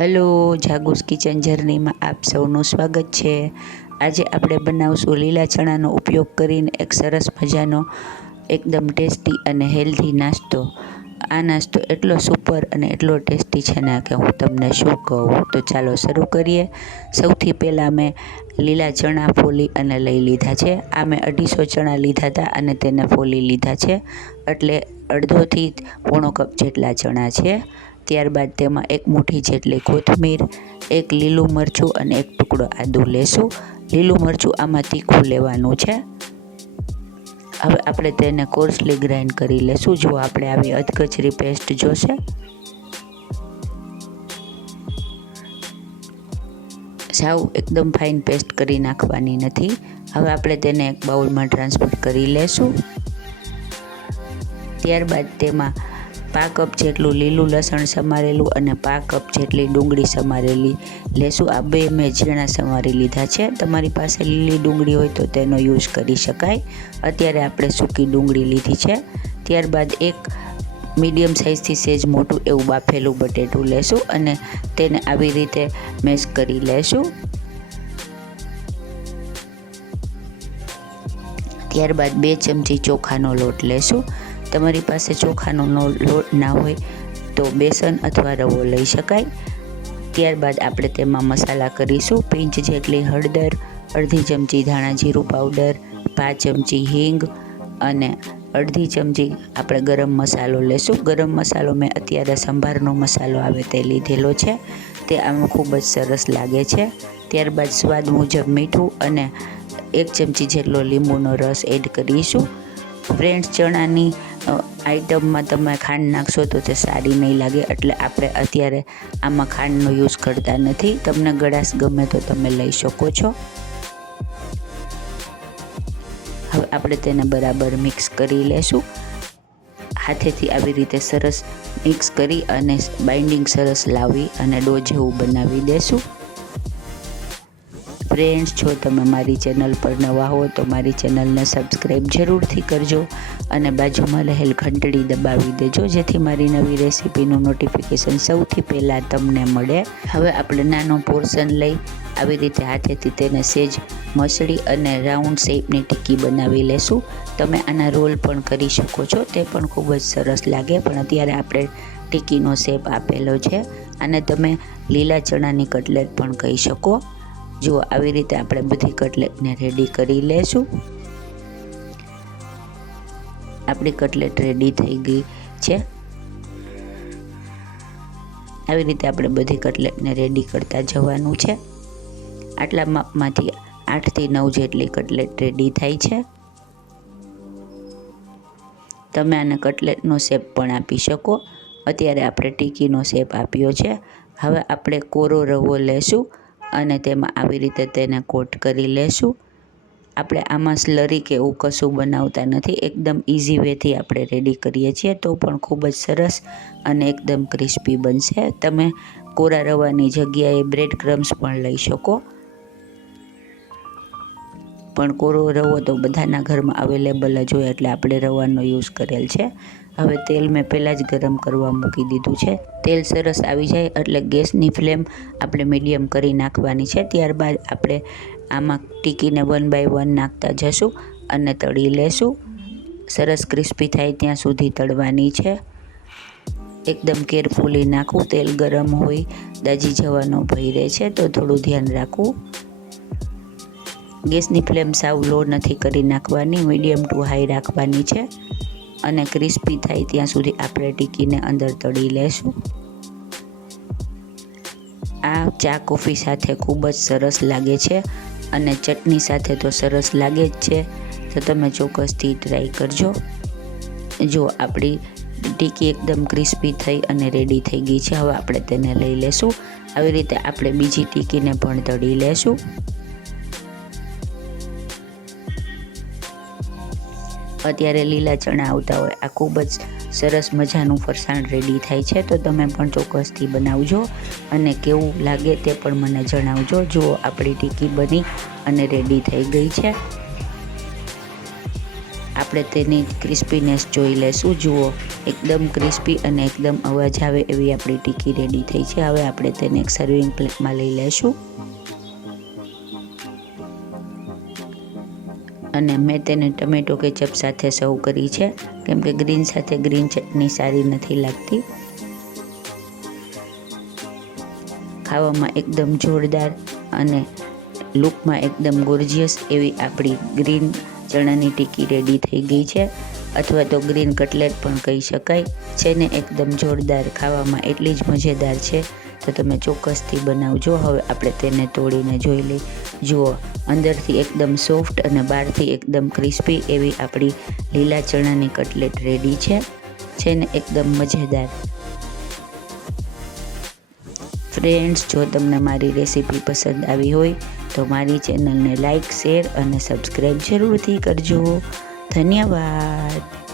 Hello જાગુસ kitchen જર્નીમાં આપ સૌનું સ્વાગત છે. આજે આપણે બનાવશું લીલા ચણાનો ઉપયોગ કરીને એક સરસ મજાનો, એકદમ ટેસ્ટી અને હેલ્ધી નાસ્તો. આ નાસ્તો એટલો સુપર અને એટલો ટેસ્ટી છે ને કે હું તમને શું કહું? તો ચાલો શરૂ કરીએ. સૌથી પહેલાં મેં લીલા ચણા ફોલી અને લઈ લીધા છે. આ મેં અઢીસો ચણા લીધા હતા અને તેને ફોલી લીધા છે. એટલે અડધોથી પોણો કપ જેટલા ચણા છે. ત્યારબાદ તેમાં એક મુઠ્ઠી જેટલી કોથમીર, એક લીલું મરચું અને એક ટુકડો આદુ લેશું. લીલું મરચું આમાં તીખું લેવાનું છે. હવે આપણે તેને કોર્સલી ગ્રાઇન્ડ કરી લેશું. જો આપણે આવી અધકચરી પેસ્ટ જોશે. સાવ એકદમ ફાઇન પેસ્ટ કરી નાખવાની નથી. હવે આપણે તેને એક બાઉલમાં ટ્રાન્સફર કરી લેશું. ત્યારબાદ તેમાં પા કપ જેટલું લીલું લસણ સમારેલું અને પા કપ જેટલી ડુંગળી સમારેલી. લેશું આ બે મેં ઝીણા સમારી લીધા છે. તમારી પાસે લીલી ડુંગળી હોય તો તેનો યુઝ કરી શકાય. અત્યારે આપણે સૂકી ડુંગળી લીધી છે. ત્યારબાદ એક મીડિયમ સાઇઝથી સેજ મોટું એવું બાફેલું બટેટું લેશું અને તેને આવી રીતે મેશ કરી લેશું. ત્યારબાદ બે ચમચી ચોખાનો લોટ લેશું. તમારી પાસે ચોખાનો લોટ ના હોય તો બેસન અથવા રવો લઈ શકાય. ત્યારબાદ આપણે તેમાં મસાલા કરીશું. પિંચ જેટલી હળદર, અડધી ચમચી ધાણા જીરું પાવડર, પાંચ ચમચી હિંગ અને અડધી ચમચી આપણે ગરમ મસાલો લેશું. ગરમ મસાલો મેં અત્યારે સંભારનો મસાલો આવે તે લીધેલો છે. તે આમાં ખૂબ જ સરસ લાગે છે. ત્યારબાદ સ્વાદ મુજબ મીઠું અને એક ચમચી જેટલો લીંબુનો રસ એડ કરીશું. ફ્રેન્ડ્સ, ચણાની આઈટમમાં તમે ખાંડ નાખશો તો તે સારી નહીં લાગે, એટલે આપણે અત્યારે આમાં ખાંડનો યુઝ કરતા નથી. તમને ગળાશ ગમે તો તમે લઈ શકો છો. હવે આપણે તેને બરાબર મિક્સ કરી લેશું. હાથેથી આવી રીતે સરસ મિક્સ કરી અને બાઇન્ડિંગ સરસ લાવી અને ડો જેવું બનાવી દેશું. ફ્રેન્ડ્સ જો તમે મારી ચેનલ પર નવા હો તો મારી ચેનલને સબસ્ક્રાઈબ જરૂરથી કરજો અને બાજુમાં રહેલ ઘંટડી દબાવી દેજો, જેથી મારી નવી રેસીપીનું નોટિફિકેશન સૌથી પહેલાં તમને મળે. હવે આપણે નાનો પોર્શન લઈ આવી રીતે હાથેથી તેને સેજ, મસળી અને રાઉન્ડ શેપની ટીકી બનાવી લેશું. તમે આના રોલ પણ કરી શકો છો, તે પણ ખૂબ જ સરસ લાગે, પણ અત્યારે આપણે ટીકીનો શેપ આપેલો છે. અને તમે લીલા ચણાની કટલેટ પણ કહી શકો. જુઓ આવી રીતે આપણે બધી કટલેટને રેડી કરી લેશું. આપણી કટલેટ રેડી થઈ ગઈ છે. આવી રીતે આપણે બધી કટલેટને રેડી કરતા જવાનું છે. આટલા માપમાંથી આઠથી નવ જેટલી કટલેટ રેડી થાય છે. તમે આને કટલેટનો શેપ પણ આપી શકો. અત્યારે આપણે ટીકીનો શેપ આપ્યો છે. હવે આપણે કોરો રવો લેશું. અને તેમાં આવી રીતે તેને કોટ કરી લેશું. આપણે આમાં સ્લરી કે એવું કશું બનાવતા નથી. એકદમ ઇઝી વેથી આપણે રેડી કરીએ છીએ. તો પણ ખૂબ જ સરસ અને એકદમ ક્રિસ્પી બનશે. તમે કોરા રવાની જગ્યાએ બ્રેડ ક્રમ્સ પણ લઈ શકો. પણ કોરો રવો તો બધાના ઘરમાં અવેલેબલ જ હોય એટલે આપણે રવાનો યુઝ કરેલ છે. હવે તેલ મેં પહેલાં જ ગરમ કરવા મૂકી દીધું છે. તેલ સરસ આવી જાય એટલે ગેસની ફ્લેમ આપણે મીડિયમ કરી નાખવાની છે. ત્યારબાદ આપણે આમાં ટીકીને વન બાય વન નાખતા જશું અને તળી લેશું. સરસ ક્રિસ્પી થાય ત્યાં સુધી તળવાની છે. એકદમ કેરફુલી નાખવું તેલ ગરમ હોય, દાજી જવાનો ભય રહે છે, તો થોડું ધ્યાન રાખવું. ગેસની ફ્લેમ સાવ લો નથી કરી નાખવાની, મીડિયમ ટુ હાઈ રાખવાની છે. અને ક્રિસ્પી થાય ત્યાં સુધી આપણે ટીકીને અંદર તળી લેશું. આ ચા કોફી સાથે ખૂબ જ સરસ લાગે છે અને ચટણી સાથે તો સરસ લાગે જ છે. તો તમે ચોક્કસથી ટ્રાય કરજો. જો આપણી ટીકી એકદમ ક્રિસ્પી થઈ અને રેડી થઈ ગઈ છે, હવે આપણે તેને લઈ લેશું. આવી રીતે આપણે બીજી ટીકીને પણ તળી લેશું. અત્યારે લીલા ચણા આવતા હોય, આ ખૂબ જ સરસ મજાનું ફરસાણ રેડી થાય છે. તો તમે પણ ચોક્કસથી બનાવજો અને કેવું લાગે તે પણ મને જણાવજો. જુઓ, આપણી ટીકી બની અને રેડી થઈ ગઈ છે. આપણે તેની ક્રિસ્પીનેસ જોઈ લેશું. જુઓ, એકદમ ક્રિસ્પી અને એકદમ અવાજ આવે એવી આપણી ટીકી રેડી થઈ છે. હવે આપણે તેને એક સર્વિંગ પ્લેટમાં લઈ લેશું. અને મેં તેને ટમેટો કેચઅપ સાથે સર્વ કરી છે, કેમ કે ગ્રીન સાથે ગ્રીન ચટણી સારી નથી લાગતી. ખાવામાં એકદમ જોરદાર અને લુકમાં એકદમ ગોર્જિયસ એવી આપણી ગ્રીન ચણાની ટીકી રેડી થઈ ગઈ છે. અથવા તો ગ્રીન કટલેટ પણ કહી શકાય છે ને એકદમ જોરદાર ખાવામાં એટલી જ મજેદાર છે. તો તમે ચોક્કસથી બનાવજો. હવે આપણે તેને તોડીને જોઈ લઈ જુઓ, અંદરથી એકદમ સોફ્ટ અને બહારથી એકદમ ક્રિસ્પી એવી આપણી લીલા ચણાની કટલેટ રેડી છે. છે ને, એકદમ મજેદાર. ફ્રેન્ડ્સ, જો તમને મારી રેસીપી પસંદ આવી હોય, તો મારી ચેનલને લાઇક શેર અને સબસ્ક્રાઈબ જરૂરથી કરજો. ધન્યવાદ.